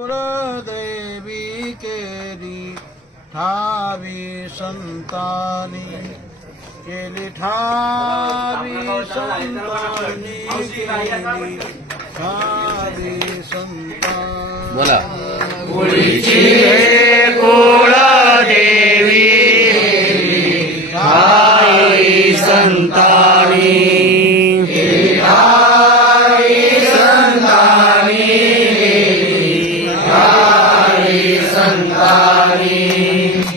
देवी केली ठावी संतानी केली ठावी संतानी केली ठावी संतानी बोला कुळीची कुळ देवी ठाई संतानी ठाई संतानी ठाई संतानी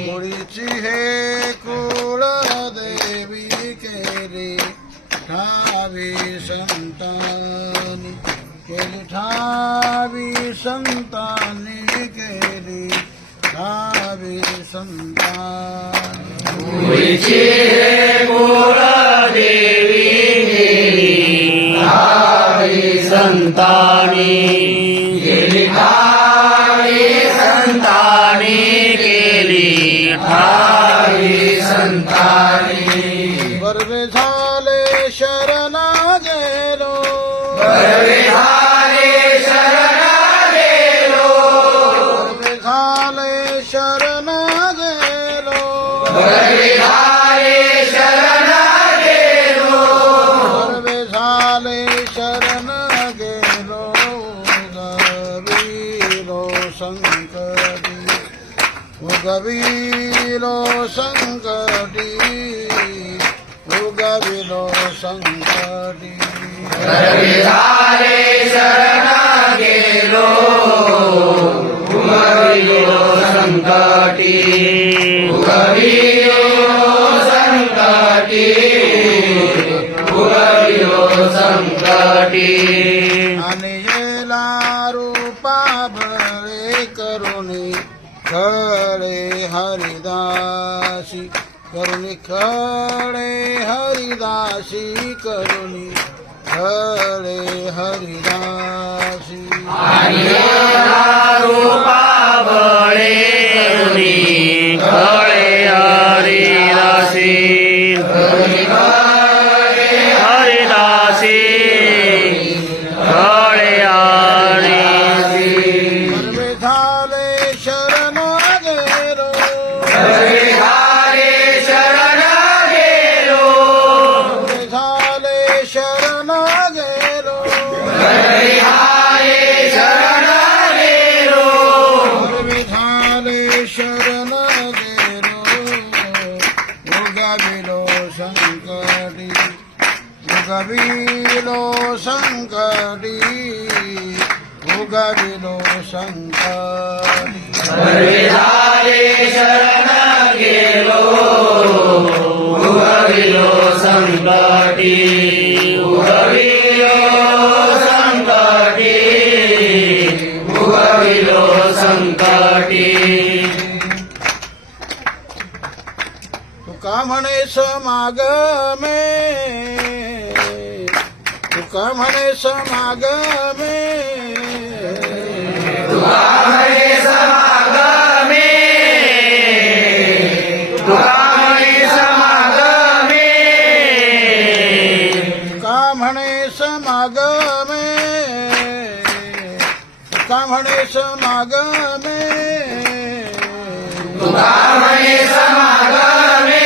कुळीची हे कुळ देवी केली ठावी संतानी केली ठावी संतानी केली ठावी संतानी कुळीची कुळ देवी ठाई संतानी केली ठाई संतानी केली ठाई संतानी बरवे झाले शरण गेलो बरवे झाले शरण गेलो बरवे झाले शरण गेलो बरवे झाले शरण गेलो बरवे झाले शरण गेलो गवीलो संकटी उगविलो संकटी उगविलो संकटी बरवे झाले शरण गेलो उगविलो संकटी उगविलो संकटी उगविलो संकटी आणि येला रूपा बळे करुणी खळे हरिदासी करुणी खळे हरिदासी करुणी खळे हरिदासी आणि रूपा बळे करुणी खळे हरिदासी करुणी खळे हरिदासी खळे हरिदासी बरवे झाले शरण गेलो बरवे झाले शरण गेलो बरवे झाले शरण गेलो बरवे झाले शरण गेलो बरवे झाले शरण गेलो उगविलो संकटी उगविलो संकटी उगविलो संकटी बरवे झाले शरण गेलो उगविलो संकटी उगविलो संकटी उगविलो संकटी तुका म्हणे समागमे तुका म्हणे समागमे तुका म्हणे समागमे तुका म्हणे समागमे तुका म्हणे समागमे तुका म्हणे समागमे तुका म्हणे समागमे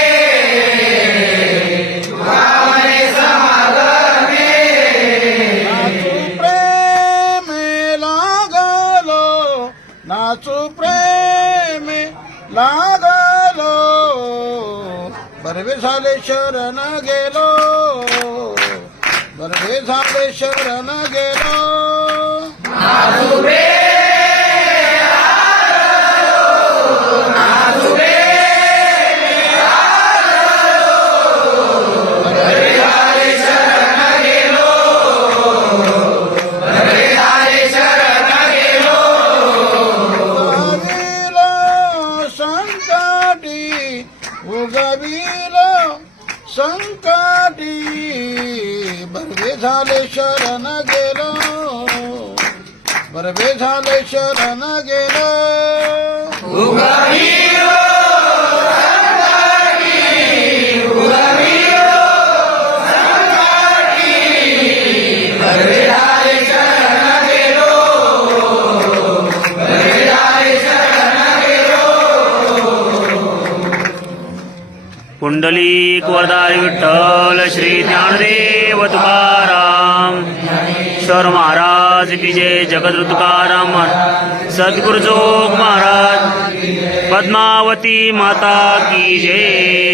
तुका म्हणे समागमे नाचू प्रेम लागलो बरवे झाले शरण गेलो बरवे झाले शरण गेलो नाचू रे नाचू रे बरवे झाले शरण गेलो बरवे झाले शरण गेलो उगविलो संकटी बरवे झाले शरण गेलो बरवे झाले शरण गेलो उगविलो संकटी उगविलो संकटी बरवे झाले शरण गेलो पुंडलिक वरदारी विठ्ठल श्री ज्ञानदेव तुकाराम सर महाराज की जय. जगद्गुरु तुकाराम महाराज, सद्गुरु जोग महाराज, पद्मावती माता की जय.